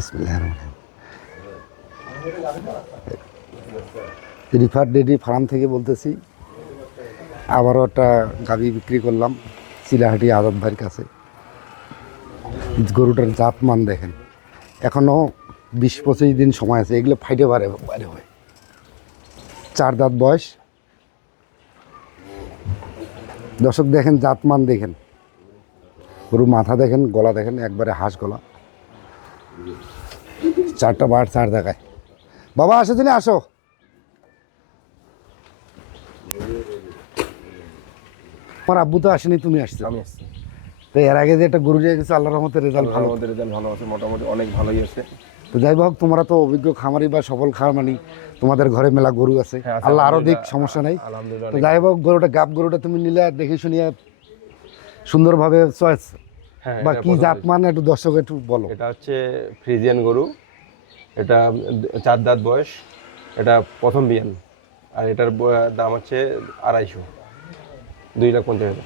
বিসমিল্লাহির রহমানির রহিম। রিফার ডেডি ফার্ম থেকে বলতেছি। আবারও একটা গাভী বিক্রি করলাম চিলাহাটি আজাদ ভাইয়ের কাছে। গরুটার জাত মান দেখেন, এখনও 20-25 দিন সময় আছে, এগুলো ফাইটে বাইরে হয়। 4 দাঁত বয়স। দর্শক দেখেন, জাত মান দেখেন, গরু মাথা দেখেন, গলা দেখেন, একবারে হাঁস গলা। 4টা বার 4 দেখায়। বাবা আসো, তুমি আসো। আমার আব্বু তো আসেনি, তুমি আসছো। আমি আসছি। তো এর আগে যে একটা গরু নিয়ে গেছে, আল্লাহর রহমতের রেজাল্ট ভালো। আমাদের রেজাল্ট ভালো আছে, মোটামুটি অনেক ভালোই আছে। তো যাই হোক, তোমরা তো অভিজ্ঞ খামারি বা সফল খামারি, তোমাদের ঘরে মেলা গরু আছে, আল্লাহ আরো দিক, সমস্যা নেই। তো যাই হোক, গরুটা গাব গরুটা তুমি নিলে দেখে শুনিয়ে সুন্দরভাবে চয়েস বা কি জাত মান একটু দর্শক একটু বলো। এটা হচ্ছে ফ্রিজিয়ান গরু, এটা 4 দাঁত বয়স, এটা প্রথম বিয়ান, আর এটার দাম হচ্ছে 250,000, 2,50,000।